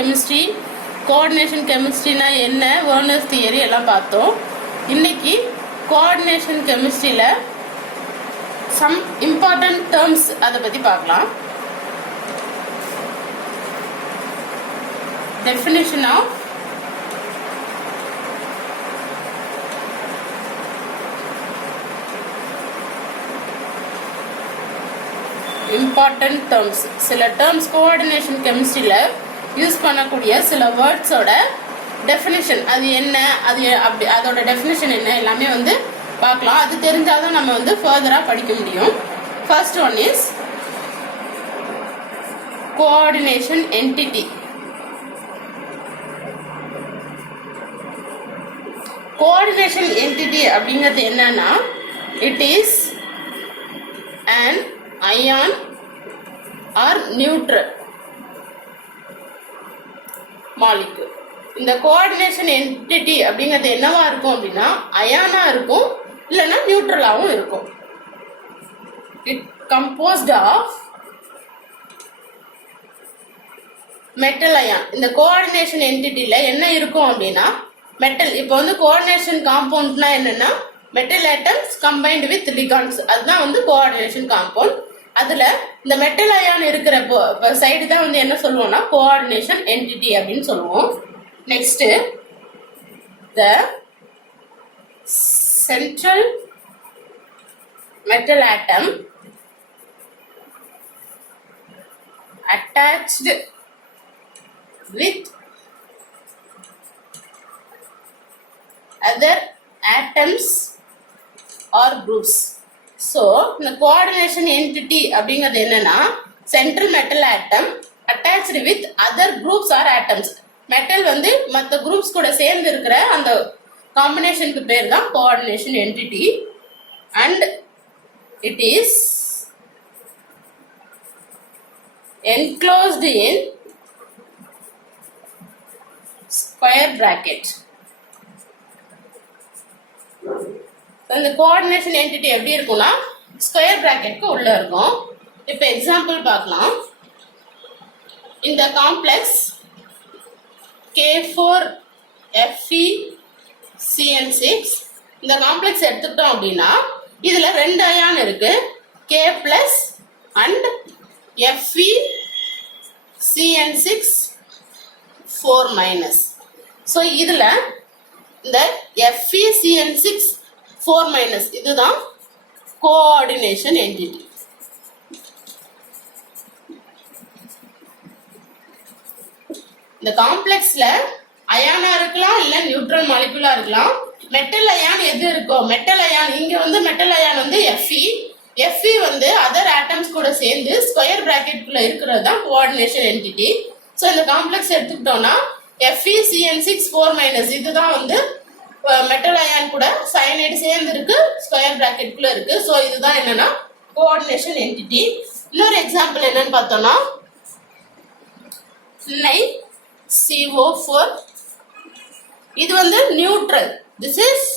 Chemistry, coordination கெமிஸ்ட்ரினா என்ன, வேர்னர்ஸ் theory எல்லாம் பார்த்தோம். இன்னைக்கு கோஆர்டினேஷன் கெமிஸ்ட்ரியில் சம் இம்பார்ட்டன்ட் டேர்ம்ஸ் அதை பற்றி பார்க்கலாம். Definition of important terms. சில டேர்ம்ஸ் கோஆர்டினேஷன் கெமிஸ்ட்ரியில் யூஸ் பண்ணக்கூடிய சில வேர்ட்ஸோட டெஃபினிஷன், அது என்ன, அது அப்படி அதோட டெஃபினிஷன் என்ன எல்லாமே வந்து பார்க்கலாம். அது தெரிஞ்சாதான் நம்ம வந்து ஃபர்தராக படிக்க முடியும். First one is coordination entity. Coordination entity அப்படிங்கிறது என்னன்னா, it is an ion or neutral molecule. இந்த கோஆர்டினேஷன் என்டிட்டி அப்படிங்கிறது என்னவா இருக்கும் அப்படின்னா, அயானா இருக்கும், இல்லைன்னா நியூட்ரலாகவும் இருக்கும். It composed of metal ion. இந்த கோஆர்டினேஷன் என்டிட்டியில் என்ன இருக்கும் அப்படின்னா மெட்டல். இப்போ வந்து கோஆர்டினேஷன் காம்பவுண்ட்னா என்னன்னா metal atoms combined with ligands, அதுதான் வந்து கோஆர்டினேஷன் காம்பவுண்ட். அதில் இந்த மெட்டல் அயான் இருக்கிற சைடு தான் வந்து என்ன சொல்லுவோம்னா கோஆர்டினேஷன் என்டிட்டி அப்படின்னு சொல்லுவோம். Next, the central metal atom attached with other atoms or groups. So இந்த கோஆர்டினேஷன் என்டிட்டி அப்படிங்கிறது என்னன்னா central metal atom attached with other groups or atoms. Metal வந்து மற்ற குரூப்ஸ் கூட சேர்ந்து இருக்கிற அந்த காம்பினேஷனுக்கு பேர் தான் coordination entity. And it is enclosed in square bracket. இந்த கோஆர்டினேஷன் என்டிட்டி எப்படி இருக்கும்னா ஸ்கொயர் பிராக்கெட்க்கு உள்ள இருக்கும். இப்போ எக்ஸாம்பிள் பார்க்கலாம். இந்த காம்ப்ளெக்ஸ் K4FeCN6, இந்த காம்ப்ளெக்ஸ் எடுத்துக்கிட்டோம் அப்படின்னா இதில் 2 அயான் இருக்கு, K+ அண்ட் FeCN6 4-. ஸோ இதில் இந்த FeCN6 4- இதுதான் கோஆர்டினேஷன் என்டிட்டி. இந்த காம்ப்ளெக்ஸ்ல அயானா இருக்கலாம், இல்ல நியூட்ரல் மாலிகுலா இருக்கலாம். மெட்டல் அயான் எது இருக்கோ, மெட்டல் அயான் இங்க வந்து மெட்டல் அயான் வந்து Fe வந்து அதர் ஆட்டம்ஸ் கூட சேர்ந்து ஸ்கொயர் பிராக்கெட்குள்ள இருக்கிறது தான் கோஆர்டினேஷன் என்டிட்டி. ஸோ இந்த காம்ப்ளெக்ஸ் எடுத்துக்கிட்டோம்னா FeCN6 4- இதுதான் வந்து மெட்டல் அயான் கூட சயனைடு சேர்ந்து இருக்கு, ஸ்கொயர் பிராக்கெட்குள்ள இருக்கு. ஸோ இதுதான் என்னன்னா கோஆர்டினேஷன் என்டிட்டி. இன்னொரு எக்ஸாம்பிள் என்னன்னு பார்த்தோம்னா CO4, இது வந்து neutral. This is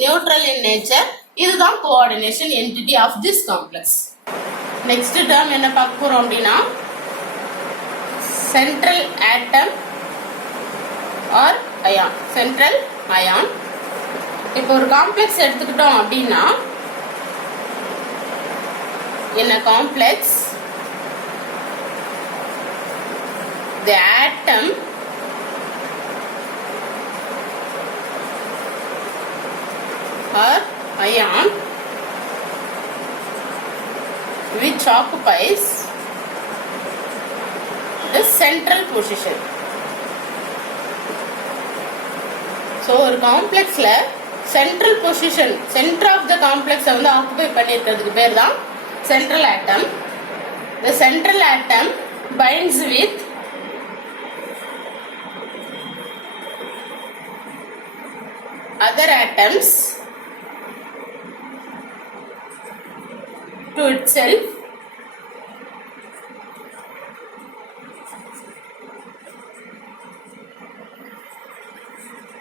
neutral in nature. இதுதான் coordination entity of this complex. Next term என்ன பார்க்க போறோம் அப்படின்னா central atom or ion. Central ion. இப்போ ஒரு காம்ப்ளெக்ஸ் எடுத்துக்கிட்டோம் அப்படின்னா என்ன complex, the atom or ion which occupies the central position. So ஒரு காம்ப்ளெக்ஸ்ல central position, center of the காம்ப்ளெக்ஸை வந்து ஆக்குபை பண்ணியிருக்கிறதுக்கு பேர் தான் central atom. The central atom binds with other atoms to itself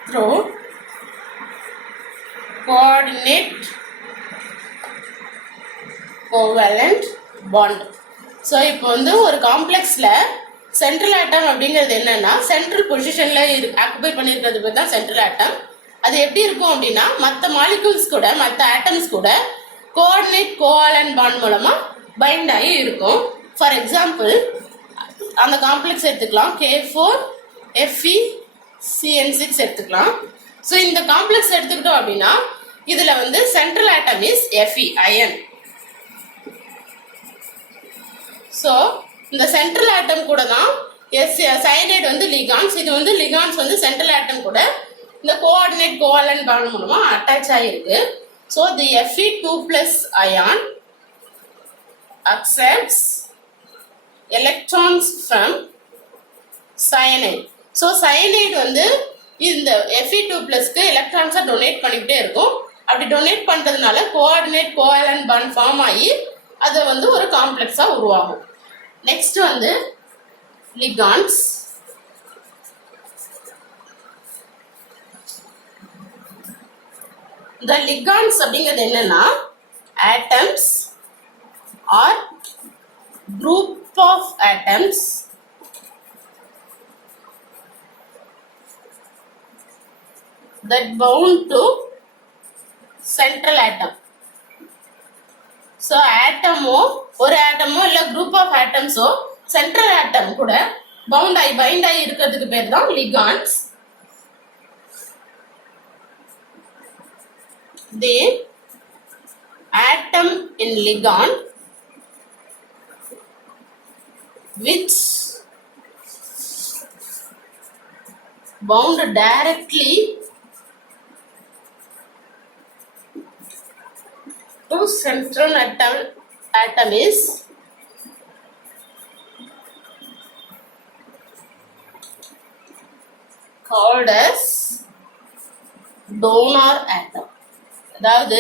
through coordinate covalent bond. So இப்போ வந்து ஒரு காம்ப்ளெக்ஸில் சென்ட்ரல் ஆட்டம் அப்படிங்கிறது என்னன்னா சென்ட்ரல் பொசிஷன்ல ஆக்குபை பண்ணிருக்கிறது பேர் தான் சென்ட்ரல் ஆட்டம். அது எப்படி இருக்கும் அப்படின்னா மற்ற மாலிகூல்ஸ் கூட மற்ற ஆட்டம்ஸ் கூட கோஆர்டினேட் கோஆலன் பாண்ட் மூலமா பைண்ட் ஆகி இருக்கும். ஃபார் எக்ஸாம்பிள் அந்த காம்ப்ளெக்ஸ் எடுத்துக்கலாம், K4FeCN6 எடுத்துக்கலாம். ஸோ இந்த காம்ப்ளெக்ஸ் எடுத்துக்கிட்டோம் அப்படின்னா இதுல வந்து central atom is Fe ion. So இந்த சென்ட்ரல் ஆட்டம் கூட தான் சயனைடு வந்து லிகான்ஸ். இது வந்து லிகான்ஸ் வந்து சென்ட்ரல் ஆட்டம் கூட இந்த கோஆர்டினேட் கோஆலன் பாண்ட் மூலமா அட்டாச் ஆகிருக்கு. So the Fe2+ ion accepts electrons from cyanide. So cyanide வந்து இந்த Fe2+க்கு எலக்ட்ரான்ஸை டொனேட் பண்ணிக்கிட்டே இருக்கும். அப்படி டொனேட் பண்றதுனால கோஆர்டினேட் கோஆலன் பாண்ட் ஃபார்ம் ஆகி அதை வந்து ஒரு காம்ப்ளெக்ஸா உருவாகும். நெக்ஸ்ட் வந்து லிகான்ஸ். இந்த லிகான்ஸ் அப்படிங்கிறது என்னன்னா atoms or group of atoms that bound to central atom. So ஆட்டமோ ஒரு ஆட்டமோ இல்ல குரூப் ஆஃப் ஆட்டம்ஸோ சென்ட்ரல் ஆட்டம் கூட பைண்ட் ஆகி இருக்கிறதுக்கு பேர் தான் ligands. The atom in ligand which bound directly to central atom is called as donor atom. அதாவது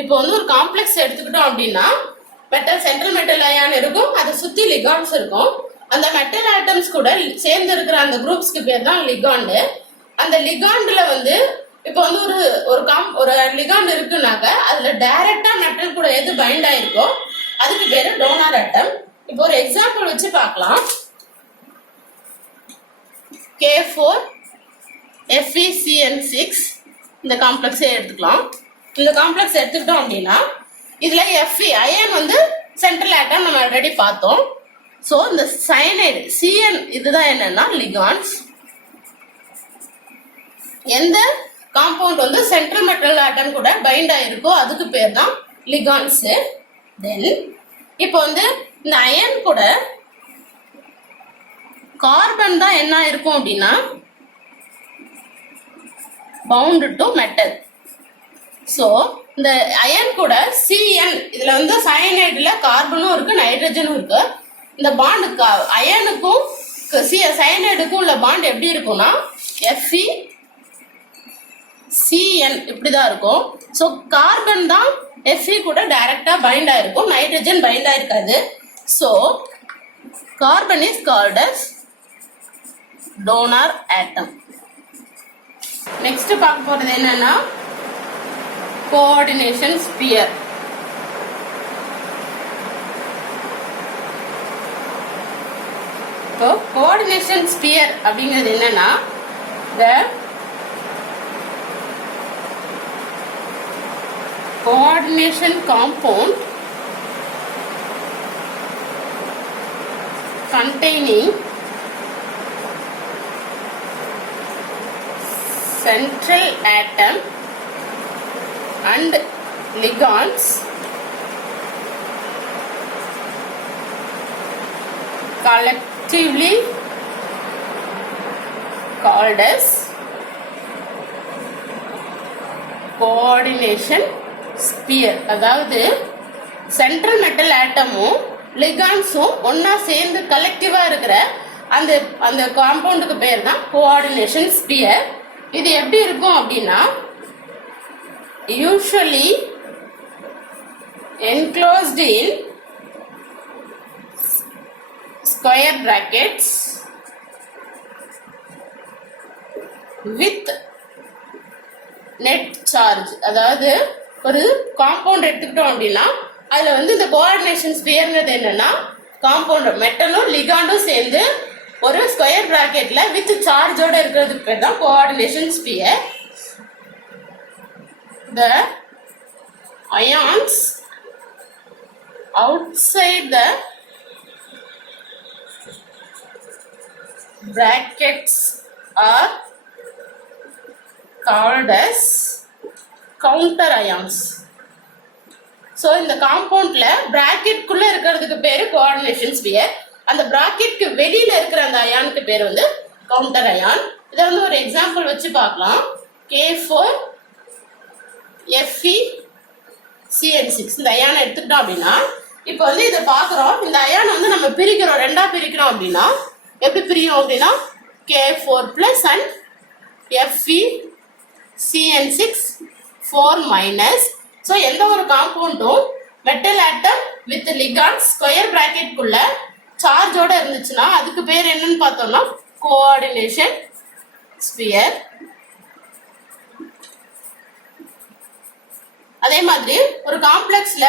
இப்போ வந்து ஒரு காம்ப்ளெக்ஸ் எடுத்துக்கிட்டோம் அப்படின்னா மெட்டல் சென்ட்ரல் மெட்டல் அயான் இருக்கும், அதை சுத்தி லிகான்ஸ் இருக்கும். அந்த மெட்டல் ஆட்டம்ஸ் கூட சேர்ந்து இருக்கிற அந்த குரூப்ஸ்க்கு பேர் தான் லிகாண்டு. அந்த லிகாண்டுல வந்து இப்போ வந்து ஒரு லிகாண்ட் இருக்குனாக்க அதுல டைரக்டா மெட்டல் கூட எது பைண்ட் ஆயிருக்கோ அதுக்கு பேரு டோனார் ஆட்டம். இப்போ ஒரு எக்ஸாம்பிள் வச்சு பார்க்கலாம். K4FeCN6 இந்த காம்ப்ளெக்ஸே எடுத்துக்கலாம். இந்த காம்ப்ளெக்ஸ் எடுத்துக்கிட்டோம் அப்படின்னா இதுல Fe அயன் வந்து சென்ட்ரல் ஆட்டம் நம்ம ஆல்ரெடி பார்த்தோம். ஸோ இந்த சயனைடு Cn இதுதான் என்னன்னா லிகான்ஸ். எந்த காம்பவுண்ட் வந்து சென்ட்ரல் மெட்டல் ஆட்டம் கூட பைண்ட் ஆயிருக்கோ அதுக்கு பேர் தான் லிகான்ஸ். தென் இப்போ வந்து இந்த அயன் கூட கார்பன் தான் என்ன இருக்கும் அப்படின்னா பவுண்ட் டு மெட்டல். ஸோ இந்த அயன் கூட Cn இதுல வந்து சயனைடுல கார்பனும் இருக்கு நைட்ரஜனும் இருக்கு. இந்த பாண்டு அயனுக்கும் சயனைடுக்கும் உள்ள பாண்ட் எப்படி இருக்கும்னா FeCN இப்படிதான் இருக்கும். ஸோ கார்பன் தான் Fe கூட டைரக்டா பைண்ட் ஆயிருக்கும், நைட்ரஜன் பைண்ட் ஆயிருக்காது. So carbon is called as donor atom. Next பார்க்க போறது என்னன்னா கோஆர்டினேஷன் ஸ்பியர். இப்போ கோஆர்டினேஷன் ஸ்பியர் அப்படிங்கிறது என்னன்னா the coordination compound containing central atom and ligands collectively called as coordination sphere. அதாவது சென்ட்ரல் மெட்டல் ஆட்டமும் லிகான்ஸும் ஒன்னா சேர்ந்து கலெக்டிவா இருக்கிற அந்த அந்த காம்பவுண்டுக்கு பேர் தான் கோஆர்டினேஷன் ஸ்பியர். இது எப்படி இருக்கும் அப்படின்னா usually enclosed in square brackets with net charge. அதாவது ஒரு காம்பவுண்ட் எடுத்துக்கிட்டோம் அப்படின்னா அதுல வந்து இந்த கோஆர்டினேஷன் ஸ்பியர்ங்கிறது என்னன்னா காம்பவுண்ட் மெட்டலும் லிகாண்டும் சேர்ந்து ஸ்கொயர் பிராக்கெட்ல வித் சார்ஜோட இருக்கிறதுக்கு பேர் தான் coordination sphere. The ions outside the brackets are called as counter ions. So இந்த காம்பவுண்ட்ல பிராக்கெட்குள்ள இருக்கிறதுக்கு பேரு கோஆர்டினேஷன் ஸ்பியர். அந்த பிராக்கெட்க்கு வெளியில இருக்கிற அந்த அயானுக்கு பேர் வந்து கவுண்டர் அயான். இதை வந்து ஒரு எக்ஸாம்பிள் வச்சு பார்க்கலாம். K4FeCN6 இந்த அயானை எடுத்துக்கிட்டோம் அப்படின்னா, இப்போ வந்து இதை பார்க்குறோம். இந்த அயானை வந்து நம்ம பிரிக்கிறோம், ரெண்டா பிரிக்கிறோம் அப்படின்னா எப்படி பிரியும் அப்படின்னா K4 plus and FeCN6 4 minus. So எந்த ஒரு காம்பவுண்டும் metal atom with ligand square பிராக்கெட்குள்ள சார்ஜோட இருந்துச்சுன்னா அதுக்கு பேர் என்னன்னு பார்த்தோம்னா கோஆர்டினேஷன் ஸ்பியர். அதே மாதிரி ஒரு காம்ப்ளெக்ஸ்ல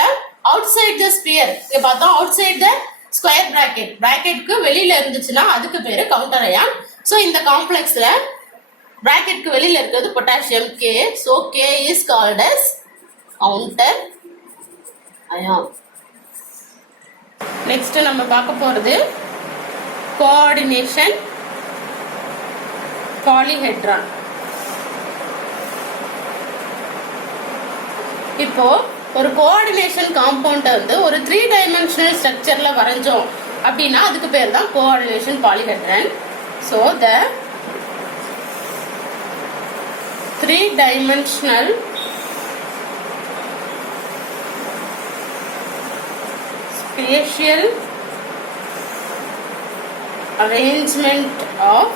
அவுட் சைட் த ஸ்பியர் இங்க பார்த்தோம், அவுட் சைட் த ஸ்கொயர் பிராக்கெட்க்கு வெளியில இருந்துச்சுன்னா அதுக்கு பேரு கவுண்டர் அயான். ஸோ இந்த காம்ப்ளெக்ஸ்ல பிராக்கெட்க்கு வெளியில இருக்கிறது potassium K. So K is called as counter ion. Next நம்ம பார்க்க போறது கோஆர்டினேஷன் பாலிஹெட்ரான். இப்போ ஒரு கோஆர்டினேஷன் காம்பவுண்டை வந்து ஒரு 3 டைமென்ஷனல் ஸ்ட்ரக்சர்ல வரைஞ்சோம் அப்படின்னா அதுக்கு பேர் தான் coordination polyhedron. So the 3 dimensional spatial arrangement of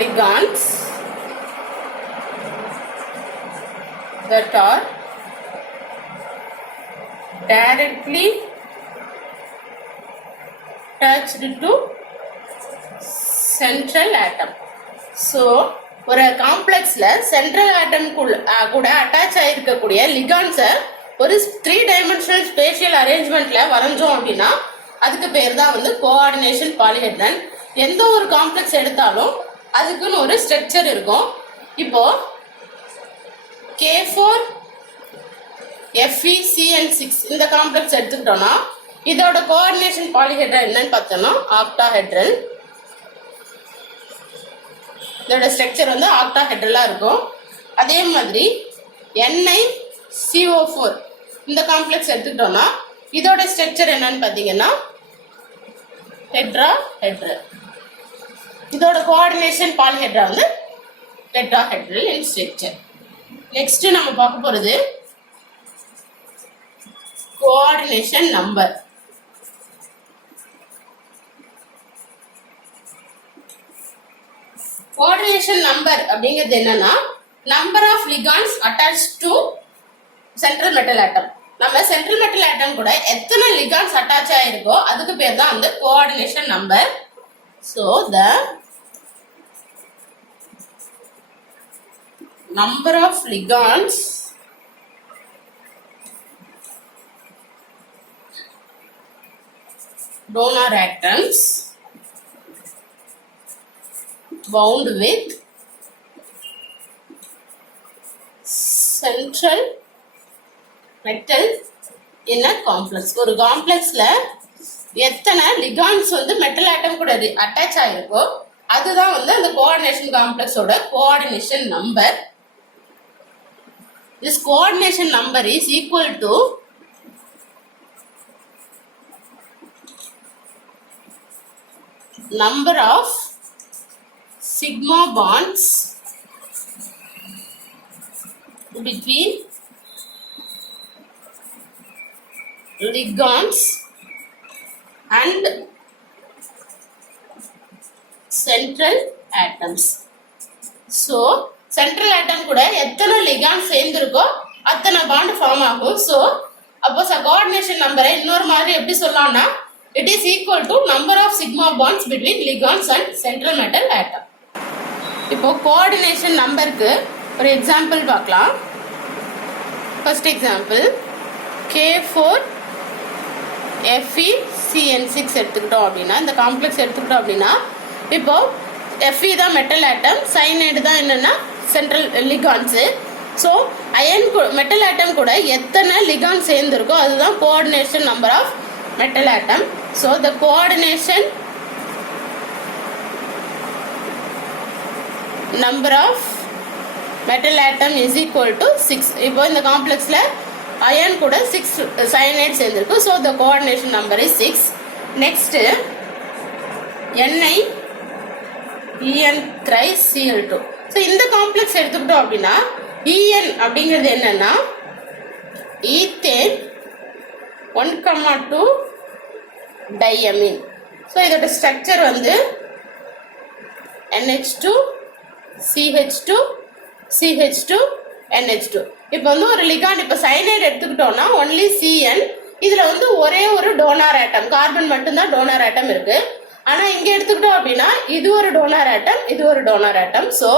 ligands that are directly attached to central atom. So ஒரு காம்ப்ளெக்ஸ்ல சென்ட்ரல் ஆட்டம் கூட அட்டாச் ஆயிருக்கக்கூடிய லிகாண்ட்ஸை ஒரு 3 டைமென்ஷனல் ஸ்பேஷியல் அரேஞ்ச்மெண்ட்ல வரைஞ்சோம் அப்படின்னா அதுக்கு பேர் தான் வந்து கோஆர்டினேஷன் பாலிஹெட்ரான். எந்த ஒரு காம்ப்ளெக்ஸ் எடுத்தாலும் அதுக்குன்னு ஒரு ஸ்ட்ரக்சர் இருக்கும். இப்போ K4FeCN6 இந்த காம்ப்ளெக்ஸ் எடுத்துக்கிட்டோம்னா இதோட கோஆர்டினேஷன் பாலிஹெட்ரான் என்னன்னு பார்த்தோம்னா ஆக்டாஹெட்ரல். இதோட ஸ்ட்ரக்சர் வந்து ஆக்டாஹெட்ரலா இருக்கும். அதே மாதிரி NiCO4 இந்த காம்ப்ளெக்ஸ் எடுத்துக்கிட்டோம்னா இதோட ஸ்ட்ரக்சர் என்னன்னு பார்த்தீங்கன்னா டெட்ராஹெட்ரல். இதோட கோஆர்டினேஷன் பாலிஹெட்ரான் வந்து டெட்ராஹெட்ரல் இன் ஸ்ட்ரக்சர். நெக்ஸ்ட் நம்ம பார்க்க போறது கோஆர்டினேஷன் நம்பர். கோஆர்டினேஷன் நம்பர் அப்படிங்கிறது என்னன்னா number of ligands attached to central metal atom. நம்ம சென்ட்ரல் மெட்டல் ஆட்டம் கூட எத்தனை லிகாண்ட்ஸ் அட்டாச் ஆயிருக்கோ அதுக்கு பேர் தான் வந்து coordination number. So the number of ligands donor atoms bound with central metal in a complex. ஒரு காம்ப்ளெக்ஸ்ல எத்தனை லிகாண்ட்ஸ் வந்து மெட்டல் ஆட்டம் கூட அட்டாச் ஆயிருக்கோ அதுதான் வந்து அந்த கோஆர்டினேஷன் காம்ப்ளெக்ஸோட coordination number. This coordination number is equal to number of sigma bonds between ligands and central atoms. So central atom கூட எத்தனை லிகாண்ட் சேர்ந்திருக்கோ அத்தனை பாண்ட் ஃபார்ம் ஆகும். ஸோ அப்போ கோஆர்டினேஷன் நம்பரை இன்னொரு மாதிரி எப்படி சொல்லலாம்னா it is equal to number of sigma bonds between ligands and central metal atom. இப்போ கோஆர்டினேஷன் நம்பருக்கு ஒரு எக்ஸாம்பிள் பார்க்கலாம். ஃபர்ஸ்ட் எக்ஸாம்பிள் K4FeCN6 சிஎன்6 எடுத்துக்கிட்டோம் அப்படின்னா, இந்த காம்ப்ளெக்ஸ் எடுத்துக்கிட்டோம் அப்படின்னா, இப்போ Fe தான் மெட்டல் ஆட்டம், சைனைடு தான் என்னன்னா central ligands. So iron metal atom கூட எத்தனை லிகான் சேர்ந்துருக்கோ அதுதான் coordination number of metal atom. So the coordination number of metal atom is equal to 6. இப்போ இந்த காம்ப்ளெக்ஸில் அயன் கூட 6 சயனைட் சேர்ந்துருக்கு. So the coordination number is 6. Next En thrice Cl2. So இந்த காம்ப்ளெக்ஸ் எடுத்துக்கிட்டோம் அப்படின்னா En அப்படிங்கிறது என்னன்னா ஈத்தேன் 1,2 டையமின். ஸோ இதோட ஸ்ட்ரக்சர் வந்து NH2 CH2 CH2 NH2. இப்போ வந்து ஒரு லிகாண்ட் இப்போ சைனைடு எடுத்துக்கிட்டோம்னா ஒன்லி Cn. இதில் வந்து ஒரே ஒரு டோனார் ஆட்டம், கார்பன் மட்டும்தான் டோனார் ஆட்டம் இருக்கு. ஆனால் இங்கே எடுத்துக்கிட்டோம் அப்படின்னா இது ஒரு டோனார் ஆட்டம், இது ஒரு டோனார் ஆட்டம். ஸோ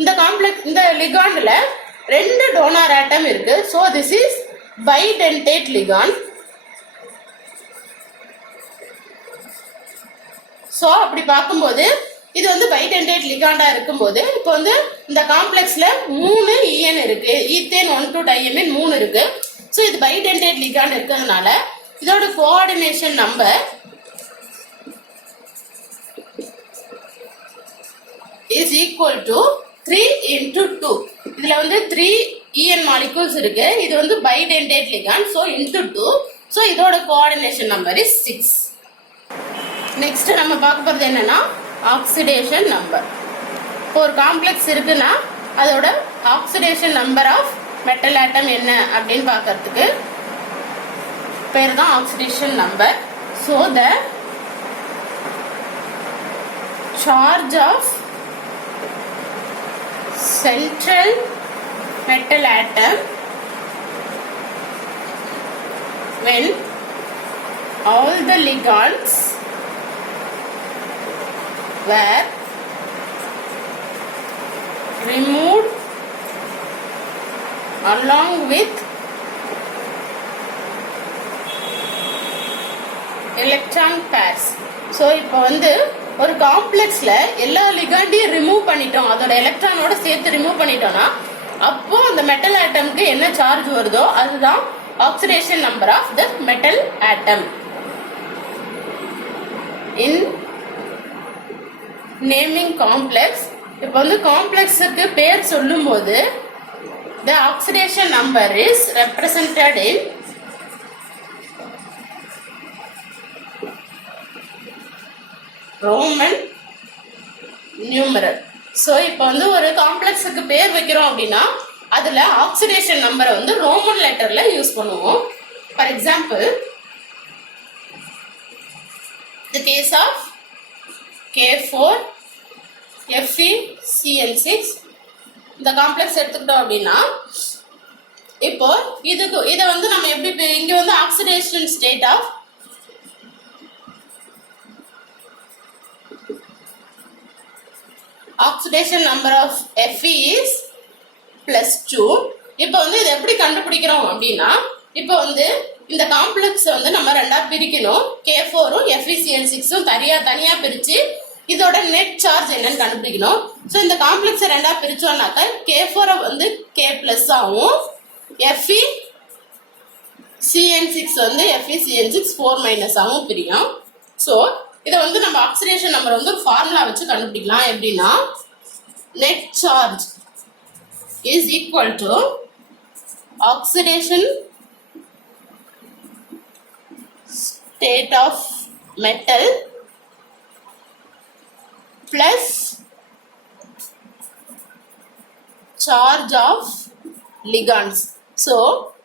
இந்த காம்ப்ளெக்ஸ் இந்த லிகாண்டில் 2 டோனார் ஆட்டம் இருக்கு. So this is bidentate ligand. So அப்படி பார்க்கும்போது இது வந்து பைடென்டேட் லிகாண்டா இருக்கும்போது இப்போ வந்து இந்த காம்ப்ளெக்ஸ்ல 3 EN இருக்கு, ஈத்தேன் 1,2 டையமின் 3 இருக்கு. ஸோ இது பைடென்டேட் லிகாண்ட் இருக்கிறதுனால இதோட coordination number is equal to 3 into 2. இதுல வந்து 3 En molecules இருக்கு. இது வந்து பைடென்டேட் லிகாண்ட். So into 2. ஸோ இதோட கோஆர்டினேஷன் நம்பர் இஸ் 6. நெக்ஸ்ட் நம்ம பார்க்க போகிறது என்னன்னா ஆக்சிடேஷன் நம்பர். இப்போ ஒரு காம்ப்ளெக்ஸ் இருக்குன்னா அதோட oxidation number of metal atom என்ன அப்படின்னு பார்க்கறதுக்கு பேர் தான் oxidation number. So the charge of central metal atom when all the ligands were removed along with electron pairs. So இப்போ வந்து ஒரு காம்ப்ளெக்ஸ்ல எல்லா லிகாண்டையும் ரிமூவ் பண்ணிட்டோம், அதோட எலக்ட்ரானோட சேர்த்து ரிமூவ் பண்ணிட்டோம்னா அப்போ அந்த மெட்டல் ஆட்டம்க்கு என்ன சார்ஜ் வருதோ அதுதான் oxidation number of the metal atom. In naming complex, இப்போ வந்து காம்ப்ளெக்ஸுக்கு பேர் சொல்லும்போது the oxidation number is represented in Roman numeral. So இப்போ வந்து ஒரு காம்ப்ளெக்ஸுக்கு பேர் வைக்கிறோம் அப்படின்னா அதில் ஆக்சிடேஷன் நம்பரை வந்து ரோமன் லெட்டர்ல யூஸ் பண்ணுவோம். For example the case of K4 FeCl6 இந்த காம்ப்ளெக்ஸ் எடுத்துக்கிட்டோம் அப்படின்னா இப்போ இதை வந்து நம்ம எப்படி இங்க வந்து oxidation state of oxidation number of Fe is +2. இப்போ வந்து இது எப்படி கண்டுபிடிக்கிறோம் அப்படின்னா இப்போ வந்து இந்த காம்ப்ளெக்ஸ் வந்து நம்ம ரெண்டா பிரிக்கணும். K4ம் FeCl6ம் தனியா பிரிச்சு இதோட நெட் சார்ஜ் என்னன்னு கண்டுபிடிக்கணும். ஸோ இந்த காம்ப்ளெக்ஸை ரெண்டா பிரிச்சோம்னாக்க K4 வந்து K+ ஆகும், FeCN6 வந்து FeCN6 4- ஆகும் பிரியும். ஸோ இதை வந்து நம்ம ஆக்சிடேஷன் நம்பர் வந்து ஒரு ஃபார்முலா வச்சு கண்டுபிடிக்கலாம். எப்படின்னா net charge is equal to oxidation state of metal plus charge of ligands. So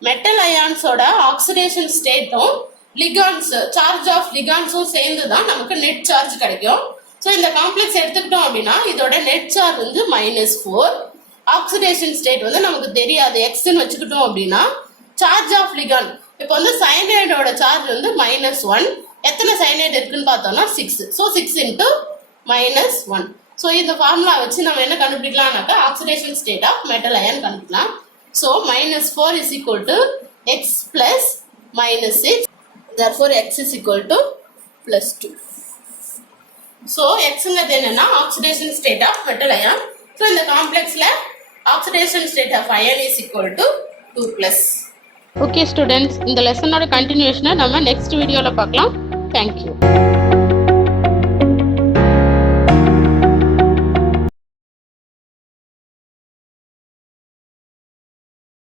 metal அயான்ஸோட ஆக்சிடேஷன் ஸ்டேட்டும் லிகான்ஸ் சார்ஜ் ஆஃப் லிகான்ஸும் சேர்ந்து தான் நமக்கு நெட் சார்ஜ் கிடைக்கும். ஸோ இந்த காம்ப்ளெக்ஸ் எடுத்துக்கிட்டோம் அப்படின்னா இதோட நெட் சார்ஜ் வந்து -4. ஆக்சிடேஷன் ஸ்டேட் வந்து நமக்கு தெரியாது, எக்ஸ்ன்னு வச்சுக்கிட்டோம் அப்படின்னா சார்ஜ் ஆஃப் லிகான் இப்போ வந்து சயனைடோட சார்ஜ் வந்து -1. எத்தனை சயனைடு இருக்குன்னு பார்த்தோம்னா 6. ஸோ 6 × -1. ஸோ இந்த ஃபார்முலா வச்சு நம்ம என்ன கண்டுபிடிக்கலாம்னாக்கா oxidation state of metal ion கண்டுபிடிக்கலாம். So -4 is equal to x plus -6 therefore x is equal to +2. So xங்கிறது என்னன்னா oxidation state of metal ion. So இந்த காம்ப்ளெக்ஸ்ல oxidation state of ion is equal to 2+. Okay students, இந்த லெசனோட கண்டினியூஷனை நம்ம next வீடியோவில் பார்க்கலாம். Thank you.